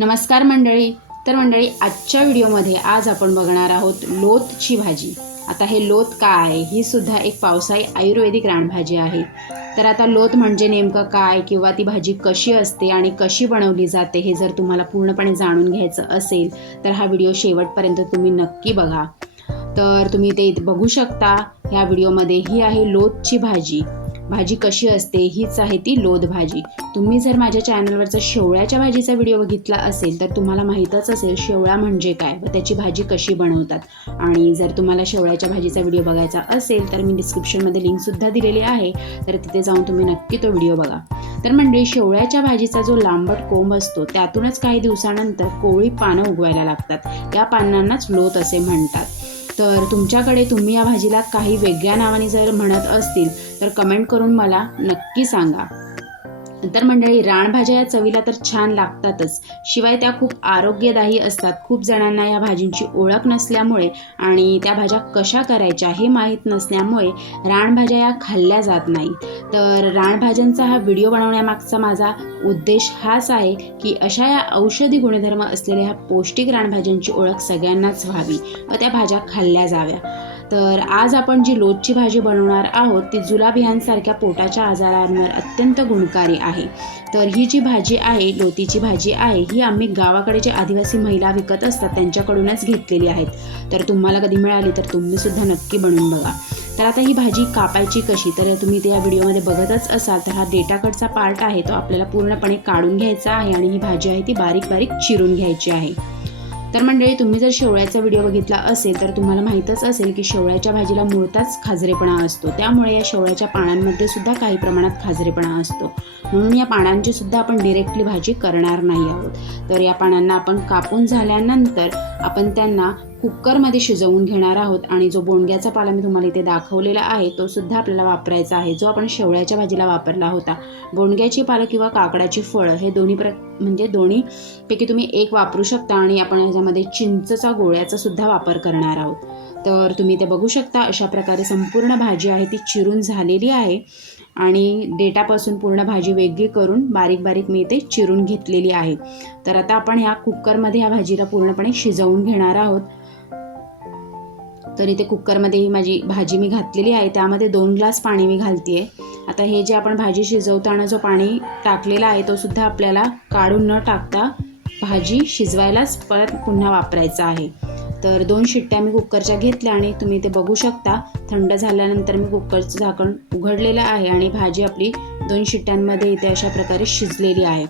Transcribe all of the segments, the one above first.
नमस्कार मंडळी. तर मंडळी आजच्या व्हिडिओमध्ये आज आपण बघणार आहोत लोतची भाजी. आता हे लोत काय आहे? ही सुद्धा एक पावसाळी आयुर्वेदिक रानभाजी आहे. तर आता लोत म्हणजे नेमकं काय किंवा ती भाजी कशी असते आणि कशी बनवली जाते हे जर तुम्हाला पूर्णपणे जाणून घ्यायचं असेल तर हा व्हिडिओ शेवटपर्यंत तुम्ही नक्की बघा. तर तुम्ही ते बघू शकता. ह्या व्हिडिओमध्ये ही आहे लोतची भाजी. भाजी कशी असते हीच आहे ती लोध भाजी. तुम्ही जर माझ्या चॅनलवरचा शेवळ्याच्या भाजीचा व्हिडिओ बघितला असेल तर तुम्हाला माहीतच असेल शेवळा म्हणजे काय व त्याची भाजी कशी बनवतात. आणि जर तुम्हाला शेवळ्याच्या भाजीचा व्हिडिओ बघायचा असेल तर मी डिस्क्रिप्शनमध्ये लिंकसुद्धा दिलेली आहे. तर तिथे जाऊन तुम्ही नक्की तो व्हिडिओ बघा. तर म्हणजे शेवळ्याच्या भाजीचा जो लांबट कोंब असतो त्यातूनच काही दिवसानंतर कोवळी पानं उगवायला लागतात. त्या पानांनाच लोत असे म्हणतात. तर तुमच्याकडे तुम्ही या भाजीला काही वेगळ्या नावाने जर म्हणत असतील तर कमेंट करून मला नक्की सांगा. तर मंडळी रानभाज्या या चवीला तर छान लागतातच. शिवाय त्या खूप आरोग्यदायी असतात. खूप जणांना या भाजींची ओळख नसल्यामुळे आणि त्या भाज्या कशा करायच्या हे माहीत नसल्यामुळे रानभाज्या या खाल्ल्या जात नाही तर रानभाज्यांचा हा व्हिडिओ बनवण्यामागचा माझा उद्देश हाच आहे की अशा या औषधी गुणधर्म असलेल्या ह्या पौष्टिक रानभाज्यांची ओळख सगळ्यांनाच व्हावी व त्या भाज्या खाल्ल्या जाव्या. तर आज आपण जी लोटची भाजी बनवणार आहोत ती जुलाबियांसारख्या पोटाच्या आजारांवर अत्यंत गुणकारी आहे. तर ही जी भाजी आहे लोतीची भाजी आहे ही आम्ही गावाकडे जे आदिवासी महिला विकत असतात त्यांच्याकडूनच घेतलेली आहेत. तर तुम्हाला कधी मिळाली तर तुम्हीसुद्धा नक्की बनवून बघा. तर आता ही भाजी कापायची कशी? तर तुम्ही ते या व्हिडिओमध्ये बघतच असाल तर हा डेटाकडचा पार्ट आहे तो आपल्याला पूर्णपणे काढून घ्यायचा आहे आणि ही भाजी आहे ती बारीक बारीक चिरून घ्यायची आहे. तर मंडळी तुम्ही जर शेवळ्याचा व्हिडिओ बघितला असेल तर तुम्हाला माहीतच असेल की शेवळ्याच्या भाजीला मुळताच खाजरेपणा असतो. त्यामुळे या शेवळ्याच्या पानांमध्ये सुद्धा काही प्रमाणात खाजरेपणा असतो. म्हणून या पानांची सुद्धा आपण डिरेक्टली भाजी करणार नाही आहोत. तर या पानांना आपण कापून झाल्यानंतर आपण त्यांना कुकरमध्ये शिजवून घेणार आहोत आणि जो बोंडग्याचा पाला मी तुम्हाला इथे दाखवलेला आहे तो सुद्धा आपल्याला वापरायचा आहे. जो आपण शेवळ्याच्या भाजीला वापरला होता बोंडग्याची पालं किंवा काकडाची फळं हे दोन्ही प्र म्हणजे दोन्हीपैकी तुम्ही एक वापरू शकता आणि आपण ह्याच्यामध्ये चिंचचा गोळ्याचा सुद्धा वापर करणार आहोत. तर तुम्ही ते बघू शकता अशा प्रकारे संपूर्ण भाजी आहे ती चिरून झालेली आहे आणि डेटापासून पूर्ण भाजी वेगळी करून बारीक बारीक मी इथे चिरून घेतलेली आहे. तर आता आपण ह्या कुकरमध्ये ह्या भाजीला पूर्णपणे शिजवून घेणार आहोत. तर इथे कुकरमध्ये ही माझी भाजी मी घातलेली आहे. त्यामध्ये दोन ग्लास पाणी मी घालते आता हे जे आपण भाजी शिजवताना जो पाणी टाकलेला आहे तो सुद्धा आपल्याला काढून न टाकता भाजी शिजवायलाच परत पुन्हा वापरायचा आहे. तर दोन शिट्ट्या मी कुकरच्या घेतल्या आणि तुम्ही ते बघू शकता थंड झाल्यानंतर मी कुकरचं झाकण उघडलेलं आहे आणि भाजी आपली दोन शिट्ट्यांमध्ये इथे अशा प्रकारे शिजलेली आहे.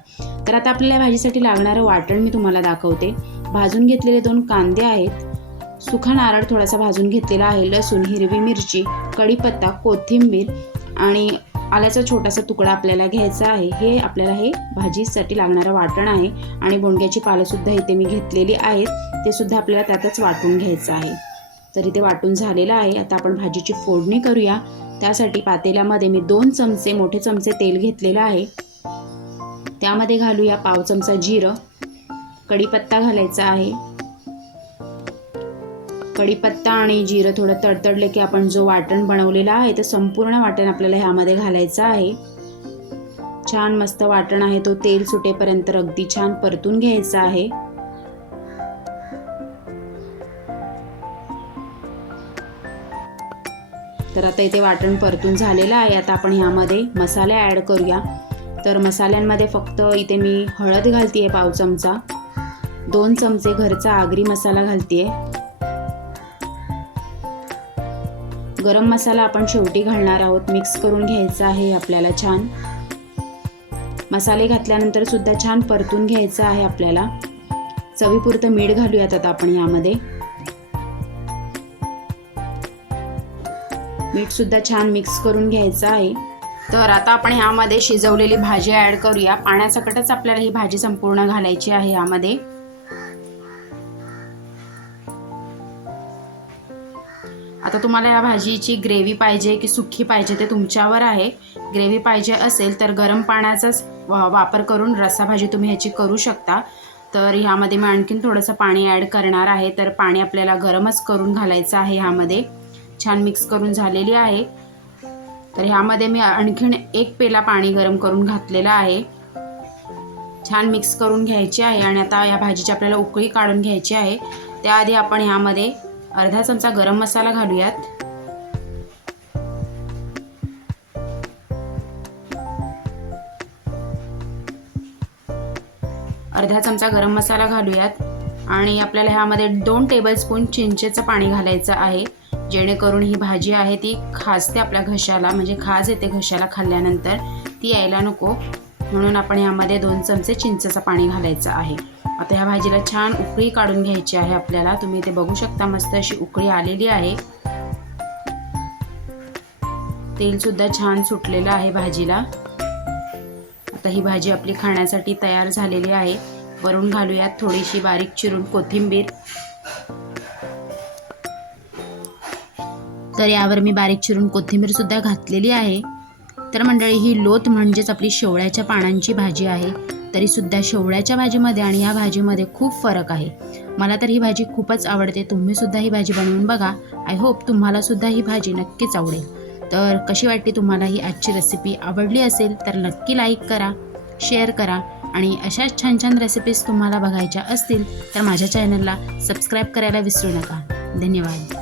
तर आता आपल्याला भाजीसाठी लागणारं वाटण मी तुम्हाला दाखवते. भाजून घेतलेले दोन कांदे आहेत. सुखा नारळ थोडासा भाजून घेतलेला आहे लसूण हिरवी मिरची कढीपत्ता कोथिंबीर आणि आल्याचा छोटासा तुकडा आपल्याला घ्यायचा आहे. हे आपल्याला हे भाजीसाठी लागणारं वाटण आहे आणि बोंडग्याची पालंसुद्धा इथे मी घेतलेली आहेत. ते सुद्धा आपल्याला त्यातच वाटून घ्यायचं आहे. तर इथे वाटून झालेलं आहे. आता आपण भाजीची फोडणी करूया. त्यासाठी पातेल्यामध्ये मी दोन चमचे मोठे चमचे तेल घेतलेलं आहे. त्यामध्ये घालूया पाव चमचा जिरं. कढीपत्ता घालायचा आहे. कढीपत्ता आणि जिरं थोडं तडतडले की आपण जो वाटण बनवलेला आहे तर संपूर्ण वाटण आपल्याला ह्यामध्ये घालायचं आहे. छान मस्त वाटण आहे तो तेल सुटेपर्यंत अगदी छान परतून घ्यायचा आहे. तर आता इथे वाटण परतून झालेलं आहे. आता आपण ह्यामध्ये मसाले ॲड करूया. तर मसाल्यांमध्ये फक्त इथे मी हळद घालते आहे पाव चमचा. दोन चमचे घरचा आगरी मसाला घालते गरम मसाला आपण शेवटी घालणार आहोत. मिक्स करून घ्यायचा आहे आपल्याला छान. मसाले घातल्यानंतर सुद्धा छान परतून घ्यायचं आहे आपल्याला. चवीपुरतं मीठ घालूयात आता आपण यामध्ये. मीठ सुद्धा छान मिक्स करून घ्यायचं आहे. तर आता आपण ह्यामध्ये शिजवलेली भाजी ॲड करूया. पाण्यासकटच आपल्याला ही भाजी संपूर्ण घालायची आहे यामध्ये. आता तुम्हाला या भाजीची ग्रेव्ही पाहिजे की सुक्की पाहिजे ते तुमच्यावर आहे. ग्रेव्ही पाहिजे असेल तर गरम पाण्याचाच वापर करून रस्साभाजी तुम्ही ह्याची करू शकता. तर ह्यामध्ये मी आणखीन थोडंसं पाणी ॲड करणार आहे. तर पाणी आपल्याला गरमच करून घालायचं आहे ह्यामध्ये. छान मिक्स करून झालेली आहे. तर ह्यामध्ये मी आणखीन एक पेला पाणी गरम करून घातलेलं आहे. छान मिक्स करून घ्यायची आहे आणि आता या भाजीची आपल्याला उकळी काढून घ्यायची आहे. त्याआधी आपण ह्यामध्ये अर्धा चमचा गरम मसाला घालूयात. अर्धा चमचा गरम मसाला घालूयात. आणि आपल्याला ह्यामध्ये दोन टेबलस्पून चिंचेचं पाणी घालायचं आहे. जेणेकरून ही भाजी आहे ती खाजते आपल्या घशाला म्हणजे खाज येते घशाला खाल्ल्यानंतर. ती यायला नको. म्हणून आपण यामध्ये दोन चमचे चिंचेचं पाणी घालायचं आहे. आता ह्या भाजीला छान उकळी काढून घ्यायची आहे आपल्याला. तुम्ही इथे बघू शकता मस्त अशी उकळी आलेली आहे. तेलसुद्धा छान सुटलेलं आहे भाजीला. आता ही भाजी आपली खाण्यासाठी तयार झालेली आहे. वरून घालूयात थोडीशी बारीक चिरून कोथिंबीर. तर यावर मी बारीक चिरून कोथिंबीर सुद्धा घातलेली आहे. तर मंडळी ही लोत म्हणजेच आपली शेवळ्याच्या पानांची भाजी आहे. तरीसुद्धा शेवळ्याच्या भाजीमध्ये आणि या भाजीमध्ये खूप फरक आहे. मला तर ही भाजी खूपच आवडते. तुम्हीसुद्धा ही भाजी बनवून बघा. आय होप तुम्हालासुद्धा ही भाजी नक्कीच आवडेल. तर कशी वाटली तुम्हाला ही आजची रेसिपी आवडली असेल तर नक्की लाईक करा शेअर करा आणि अशाच छान छान रेसिपीज तुम्हाला बघायच्या असतील तर माझ्या चॅनलला सबस्क्राईब करायला विसरू नका. धन्यवाद.